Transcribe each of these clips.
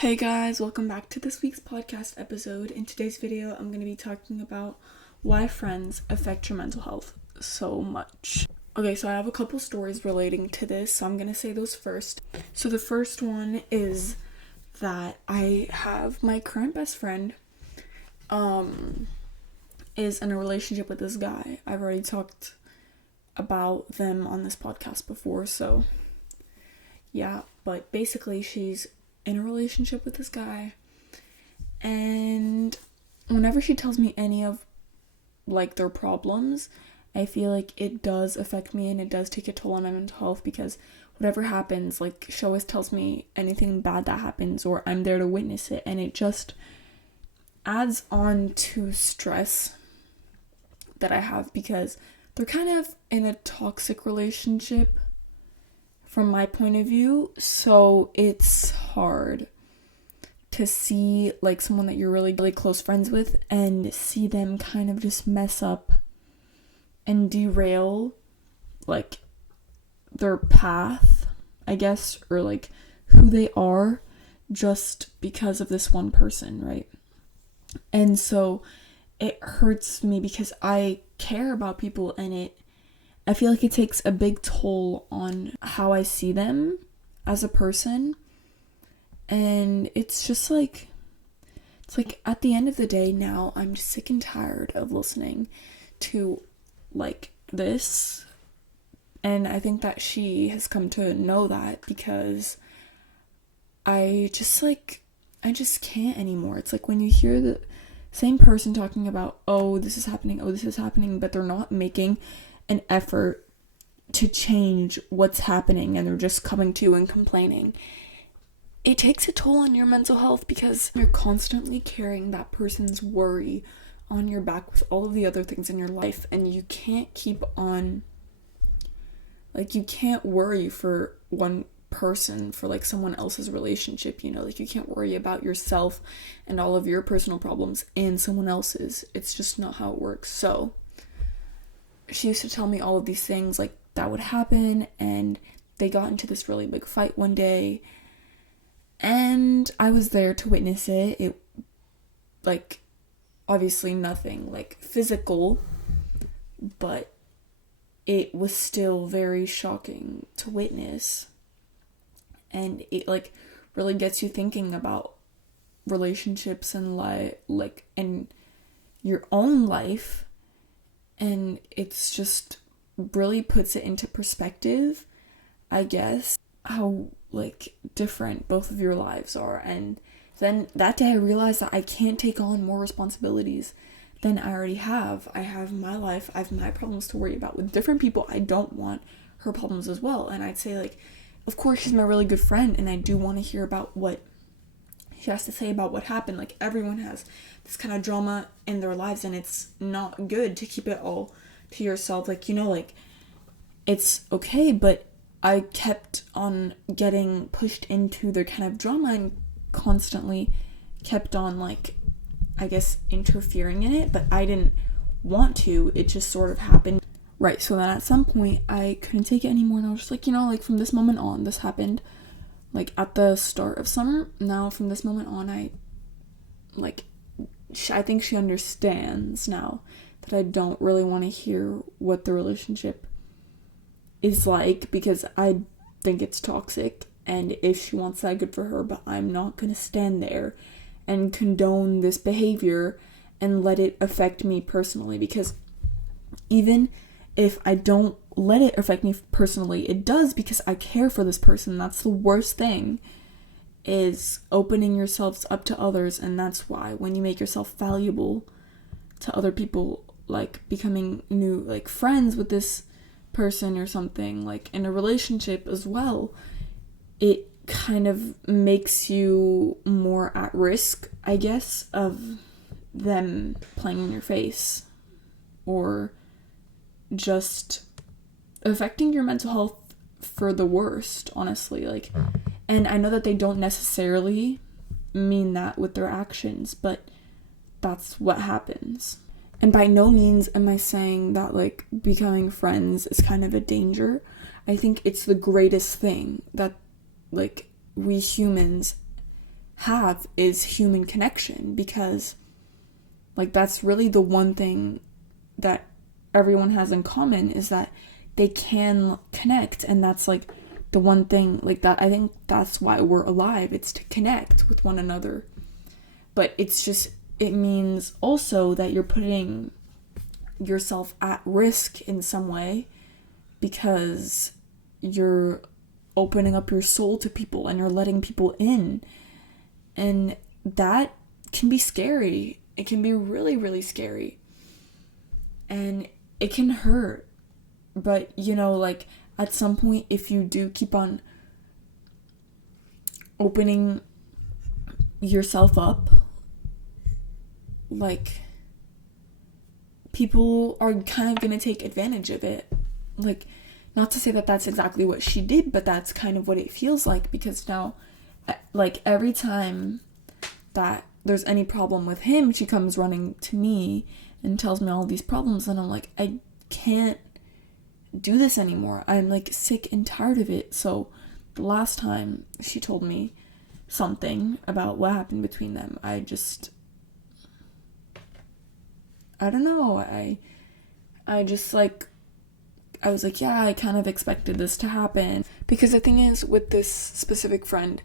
Hey guys, welcome back to this week's podcast episode. In today's video, I'm going to be talking about why friends affect your mental health so much. Okay, so I have a couple stories relating to this, so I'm going to say those first. So the first one is that I have my current best friend is in a relationship with this guy. I've already talked about them on this podcast before, so yeah, but basically she's in a relationship with this guy, and whenever she tells me any of their problems, I feel like it does affect me and it does take a toll on my mental health, because whatever happens, she always tells me anything bad that happens, or I'm there to witness it, and it just adds on to stress that I have, because they're kind of in a toxic relationship from my point of view, so it's hard to see someone that you're really, really close friends with and see them kind of just mess up and derail their path, I guess, or who they are, just because of this one person, right? And so it hurts me because I care about people, and I feel like it takes a big toll on how I see them as a person. And it's just at the end of the day now, I'm just sick and tired of listening to this. And I think that she has come to know that, because I just can't anymore. It's when you hear the same person talking about, oh, this is happening, but they're not making an effort to change what's happening, and they're just coming to you and complaining. It takes a toll on your mental health, because you're constantly carrying that person's worry on your back with all of the other things in your life, and you can't keep on, you can't worry for one person for someone else's relationship, you can't worry about yourself and all of your personal problems and someone else's. It's just not how it works. So she used to tell me all of these things that would happen, and they got into this really big fight one day, and I was there to witness it. It obviously nothing physical, but it was still very shocking to witness, and it really gets you thinking about relationships and and your own life. And it's just really puts it into perspective, I guess, how different both of your lives are. And then that day I realized that I can't take on more responsibilities than I already have. I have my life, I have my problems to worry about with different people. I don't want her problems as well. And I'd say of course she's my really good friend, and I do want to hear about what she has to say about what happened. Everyone has this kind of drama in their lives, and it's not good to keep it all to yourself. It's okay, but I kept on getting pushed into their kind of drama and constantly kept on I guess interfering in it, but I didn't want to. It just sort of happened. Right, so then at some point I couldn't take it anymore, and I was just from this moment on, this happened at the start of summer. Now from this moment on, I think she understands now that I don't really want to hear what the relationship is because I think it's toxic, and if she wants that, good for her, but I'm not going to stand there and condone this behavior and let it affect me personally, because even if I don't let it affect me personally, it does, because I care for this person. That's the worst thing, is opening yourselves up to others. And that's why when you make yourself valuable to other people, becoming new friends with this person or something, in a relationship as well, it kind of makes you more at risk, I guess, of them playing in your face, or just affecting your mental health for the worst, honestly. And I know that they don't necessarily mean that with their actions, but that's what happens. And by no means am I saying that becoming friends is kind of a danger. I think it's the greatest thing that we humans have is human connection, because like that's really the one thing that everyone has in common, is that they can connect. And that's like the one thing, like that, I think that's why we're alive. It's to connect with one another. But it's just, it means also that you're putting yourself at risk in some way, because you're opening up your soul to people and you're letting people in. And that can be scary. It can be really, really scary. And it can hurt. But, you know, like, at some point, if you do keep on opening yourself up, like, people are kind of going to take advantage of it. Like, not to say that that's exactly what she did, but that's kind of what it feels like, because now, like, every time that there's any problem with him, she comes running to me and tells me all these problems, and I'm like, I can't do this anymore. I'm like sick and tired of it. So the last time she told me something about what happened between them, I don't know. I just like, I was like, yeah, I kind of expected this to happen. Because the thing is, with this specific friend,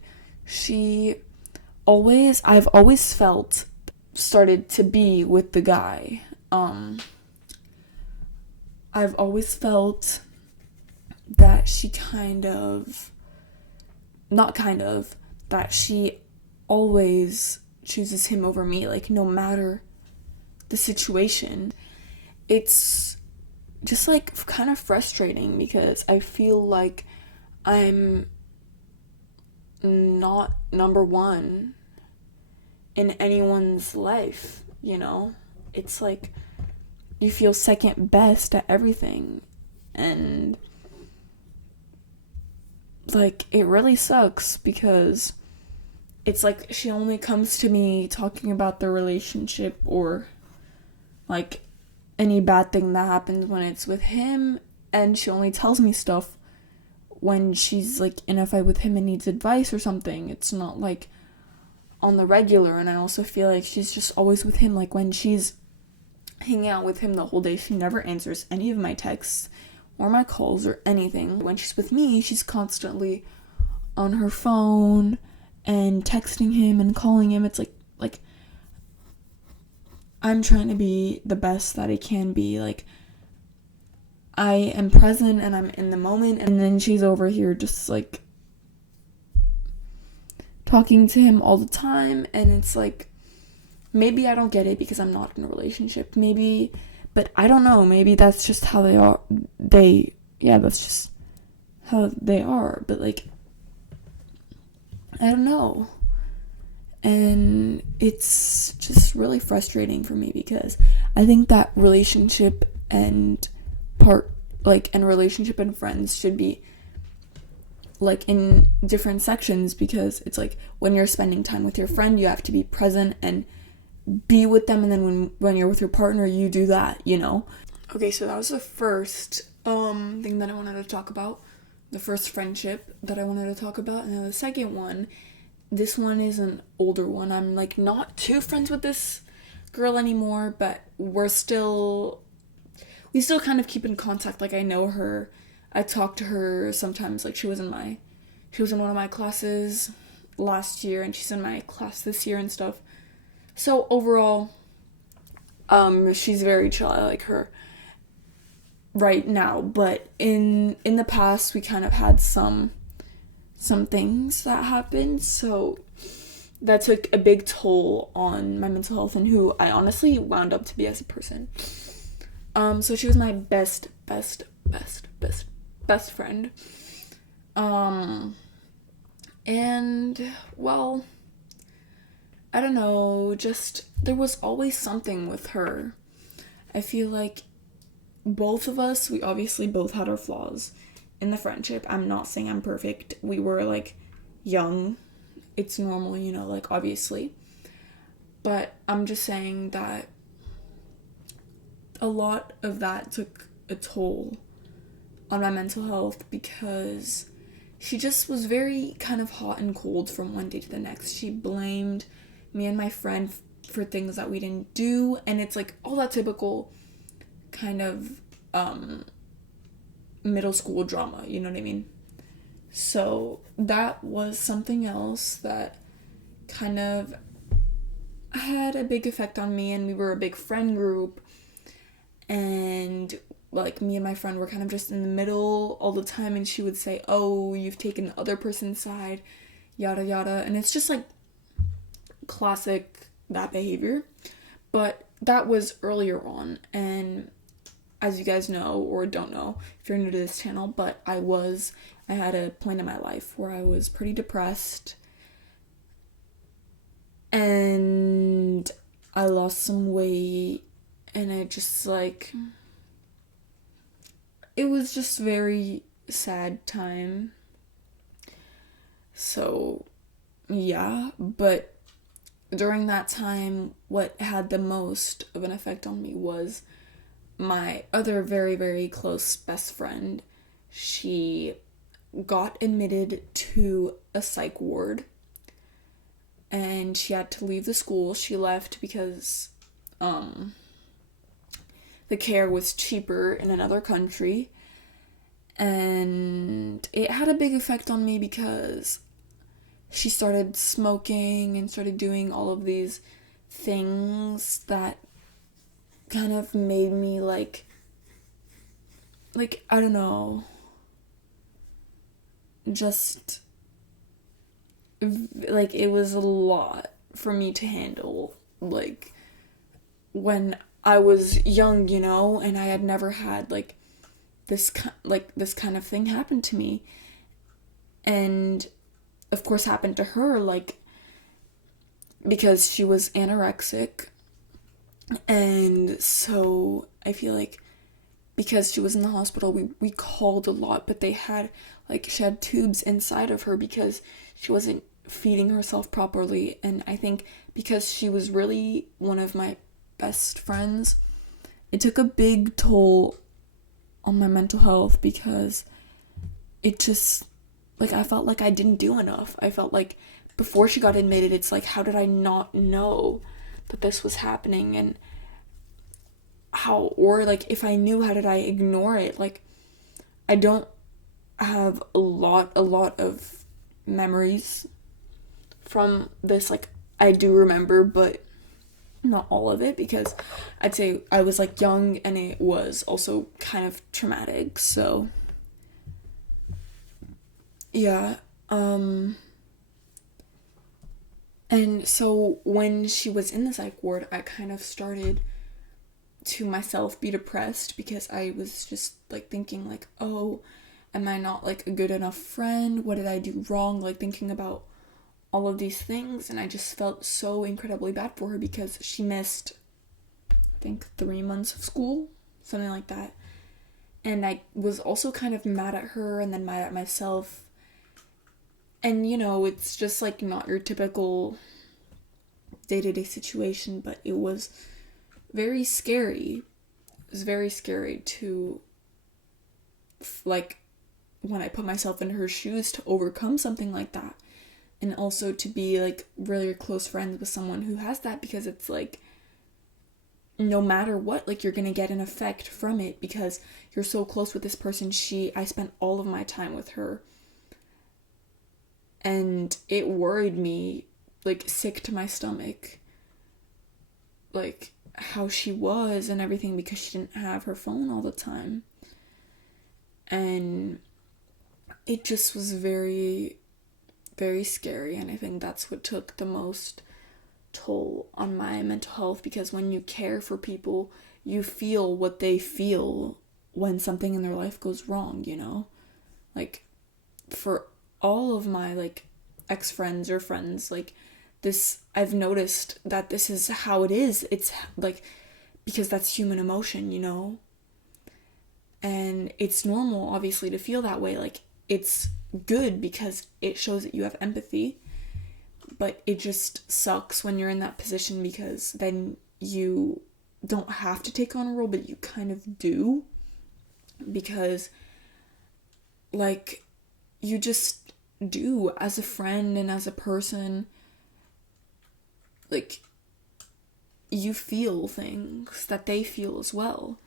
I've always felt started to be with the guy. I've always felt that that she always chooses him over me, like, no matter the situation. It's just like kind of frustrating, because I feel like I'm not number one in anyone's life, you know? It's like you feel second best at everything, and like it really sucks, because it's like she only comes to me talking about the relationship or like any bad thing that happens when it's with him, and she only tells me stuff when she's like in a fight with him and needs advice or something. It's not like on the regular. And I also feel like she's just always with him. Like, when she's hanging out with him the whole day, she never answers any of my texts or my calls or anything. When she's with me, she's constantly on her phone and texting him and calling him. It's like I'm trying to be the best that I can be. Like, I am present and I'm in the moment, and then she's over here just like talking to him all the time. And it's like, maybe I don't get it because I'm not in a relationship, maybe, but I don't know, maybe that's just how they are. That's just how they are. But like, I don't know. And it's just really frustrating for me, because I think that relationship and relationship and friends should be like in different sections, because it's like when you're spending time with your friend, you have to be present and be with them, and then when you're with your partner, you do that, you know? Okay, so that was the first thing that I wanted to talk about, the first friendship that I wanted to talk about. And then the second one, this one is an older one. I'm like not too friends with this girl anymore, but we still kind of keep in contact. Like, I know her, I talk to her sometimes. Like, she was in one of my classes last year, and she's in my class this year and stuff. So overall, she's very chill. I like her right now. But in the past, we kind of had some things that happened, so that took a big toll on my mental health and who I honestly wound up to be as a person. So she was my best friend. And, well, I don't know, just, there was always something with her. I feel like both of us, we obviously both had our flaws in the friendship. I'm not saying I'm perfect. We were, like, young. It's normal, you know, like, obviously. But I'm just saying that a lot of that took a toll on my mental health, because she just was very kind of hot and cold from one day to the next. She blamed me and my friend for things that we didn't do, and it's like all that typical kind of middle school drama, you know what I mean? So that was something else that kind of had a big effect on me, and we were a big friend group, and like me and my friend were kind of just in the middle all the time, and she would say, oh, you've taken the other person's side, yada yada, and it's just like classic that behavior. But that was earlier on, and as you guys know or don't know if you're new to this channel, but I had a point in my life where I was pretty depressed, and I lost some weight, and it just like, it was just very sad time. So yeah, but during that time, what had the most of an effect on me was my other very, very close best friend. She got admitted to a psych ward, and she had to leave the school. She left because the care was cheaper in another country, and it had a big effect on me because she started smoking and started doing all of these things that kind of made me like I don't know, just like it was a lot for me to handle, like when I was young, you know, and I had never had this kind of thing happen to me, and of course happened to her, like because she was anorexic. And so I feel like because she was in the hospital, we called a lot, but they had she had tubes inside of her because she wasn't feeding herself properly. And I think because she was really one of my best friends, it took a big toll on my mental health, because it just I felt like I didn't do enough. I felt like before she got admitted, it's like, how did I not know that this was happening? And if I knew, how did I ignore it? I don't have a lot of memories from this. I do remember, but not all of it, because I'd say I was young, and it was also kind of traumatic. So yeah. And so when she was in the psych ward, I kind of started to myself be depressed, because I was just thinking oh, am I not a good enough friend? What did I do wrong? Thinking about all of these things, and I just felt so incredibly bad for her, because she missed, I think, 3 months of school, something like that. And I was also kind of mad at her, and then mad at myself. And it's just not your typical day-to-day situation, but it was very scary. It was very scary to when I put myself in her shoes, to overcome something like that, and also to be really close friends with someone who has that, because it's no matter what, you're gonna get an effect from it, because you're so close with this person. I spent all of my time with her, and it worried me sick to my stomach, how she was and everything, because she didn't have her phone all the time. And it just was very, very scary, and I think that's what took the most toll on my mental health, because when you care for people, you feel what they feel when something in their life goes wrong, for all of my ex-friends or friends, this, I've noticed that this is how it is. It's because that's human emotion, and it's normal, obviously, to feel that way. It's good because it shows that you have empathy, but it just sucks when you're in that position, because then you don't have to take on a role, but you kind of do, because you just do as a friend and as a person. Like, you feel things that they feel as well.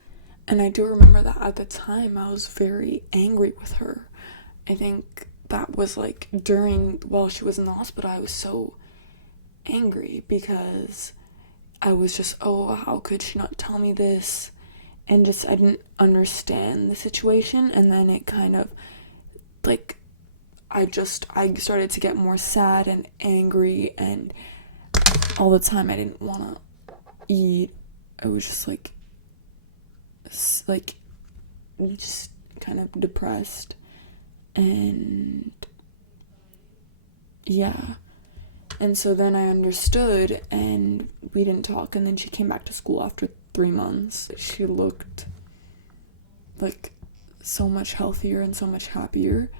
And I do remember that at the time I was very angry with her. I think that was like while she was in the hospital, I was so angry because I was just, oh, how could she not tell me this? And just, I didn't understand the situation. And then it kind of, like, I started to get more sad and angry, and all the time I didn't want to eat. I was just just kind of depressed. And yeah. And so then I understood, and we didn't talk, and then she came back to school after 3 months. She looked like so much healthier and so much happier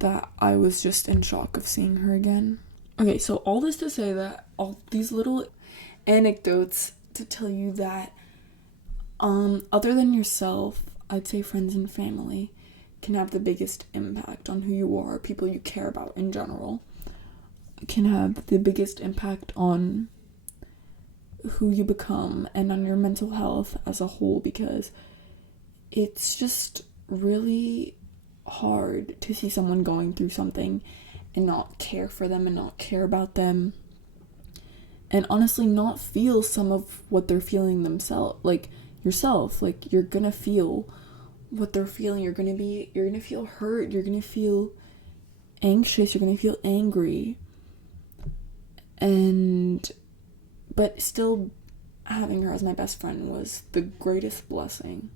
that I was just in shock of seeing her again. Okay, so all this to say that all these little anecdotes to tell you that other than yourself, I'd say friends and family can have the biggest impact on who you are, people you care about in general. Can have the biggest impact on who you become and on your mental health as a whole, because it's just really hard to see someone going through something and not care for them and not care about them, and honestly not feel some of what they're feeling themselves, like yourself. Like, you're gonna feel what they're feeling. You're gonna feel hurt, you're gonna feel anxious, you're gonna feel angry. But still, having her as my best friend was the greatest blessing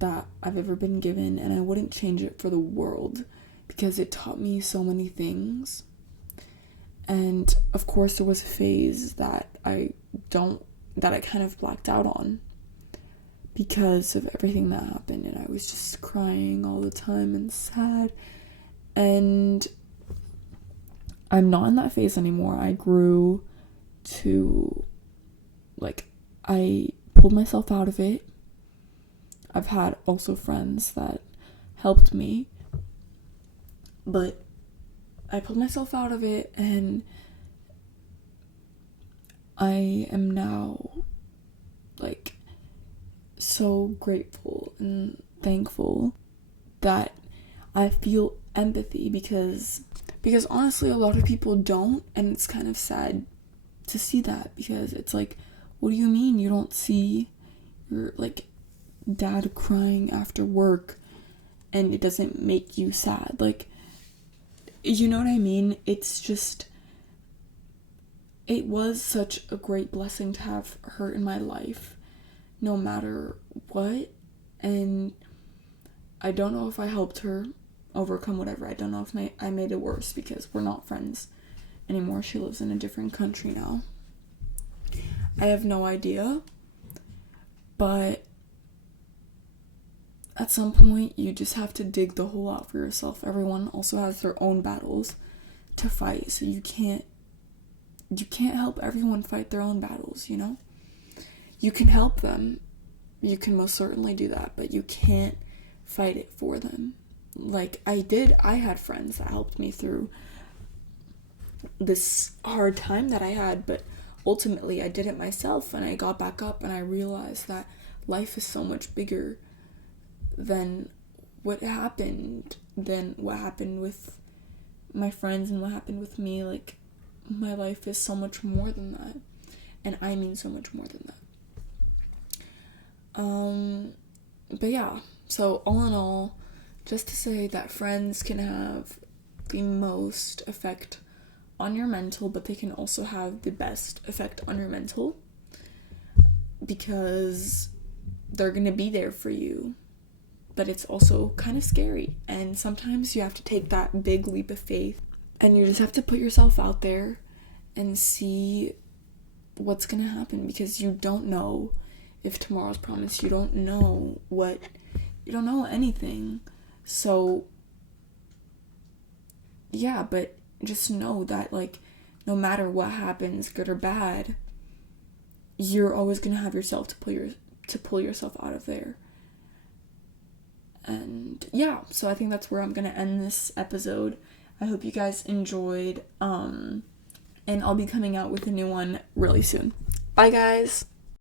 that I've ever been given, and I wouldn't change it for the world, because it taught me so many things. And of course there was a phase that I kind of blacked out on because of everything that happened, and I was just crying all the time and sad. And I'm not in that phase anymore. I grew to, I pulled myself out of it. I've had also friends that helped me, but I pulled myself out of it, and I am now, so grateful and thankful that I feel empathy, because honestly a lot of people don't, and it's kind of sad to see that, because it's like, what do you mean you don't see your dad crying after work and it doesn't make you sad? You know what I mean? It's just, it was such a great blessing to have her in my life, no matter what. And I don't know if I helped her overcome whatever. I don't know if I made it worse, because we're not friends anymore. She lives in a different country now. I have no idea. But at some point, you just have to dig the hole out for yourself. Everyone also has their own battles to fight, so you can't help everyone fight their own battles, you know? You can help them. You can most certainly do that, but you can't fight it for them. I had friends that helped me through this hard time that I had, but ultimately I did it myself, and I got back up, and I realized that life is so much bigger than what happened with my friends and what happened with me. My life is so much more than that, and I mean so much more than that. But yeah, so all in all, just to say that friends can have the most effect on your mental, but they can also have the best effect on your mental, because they're gonna be there for you. But it's also kind of scary, and sometimes you have to take that big leap of faith, and you just have to put yourself out there and see what's gonna happen, because you don't know if tomorrow's promised. You don't know anything. So yeah, but just know that no matter what happens, good or bad, you're always gonna have yourself to pull yourself out of there. And yeah, so I think that's where I'm gonna end this episode. I hope you guys enjoyed, and I'll be coming out with a new one really soon. Bye, guys!